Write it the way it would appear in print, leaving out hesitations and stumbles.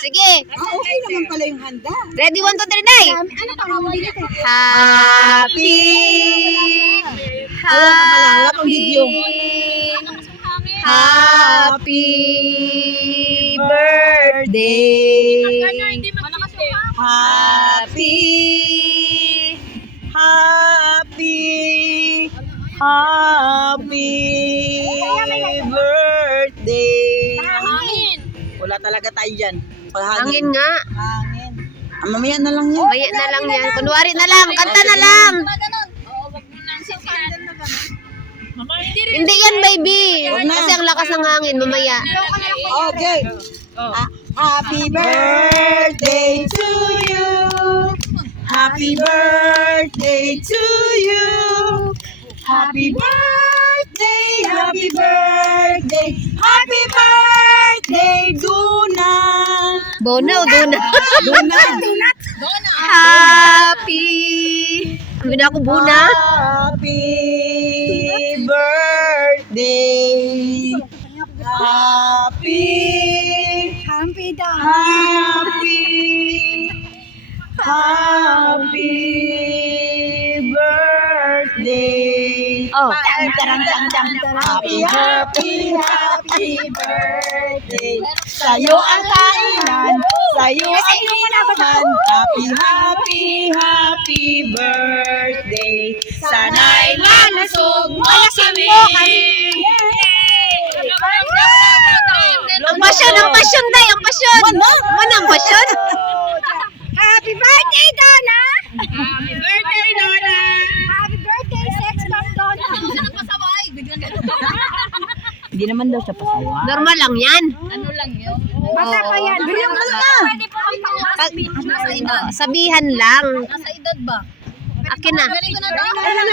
Sige. Okay naman pala yung handa. Ready, 1, 2, 3, Day. Ano pa ang hindi natin? Happy. Wala pang video. Happy birthday. Happy. Happy. Happy birthday. Wala talaga tayo dyan. Hangin nga. Hangin. Mamaya na lang yan. Maya na lang yan. Kunwari na lang. Kanta na lang. Hindi yan, baby. Kasi ang lakas ng hangin. Mamaya. Okay. Happy birthday to you. Happy birthday to you. Happy birthday, happy birthday, happy birthday, Duna. Bona o Duna? Duna. Happy. Sabi na ako, Buna. Happy birthday. Happy. Happy birthday. Oh. Happy birthday. Sa'yo ang kainan, sa'yo ang inuman. Happy birthday. Sana'y malusog mo kami. Ang pasyon, Day, ang pasyon. Ano ang pasyon? Happy birthday, Donna! Happy birthday, Donna. Happy birthday, Sex Bomb Donna! Hindi naman daw siya pasawa. Normal lang yan. Bata pa yan. Bigyan mo na. Sabihan lang. Nasa edad ba? Akin na. Galing ko na daw.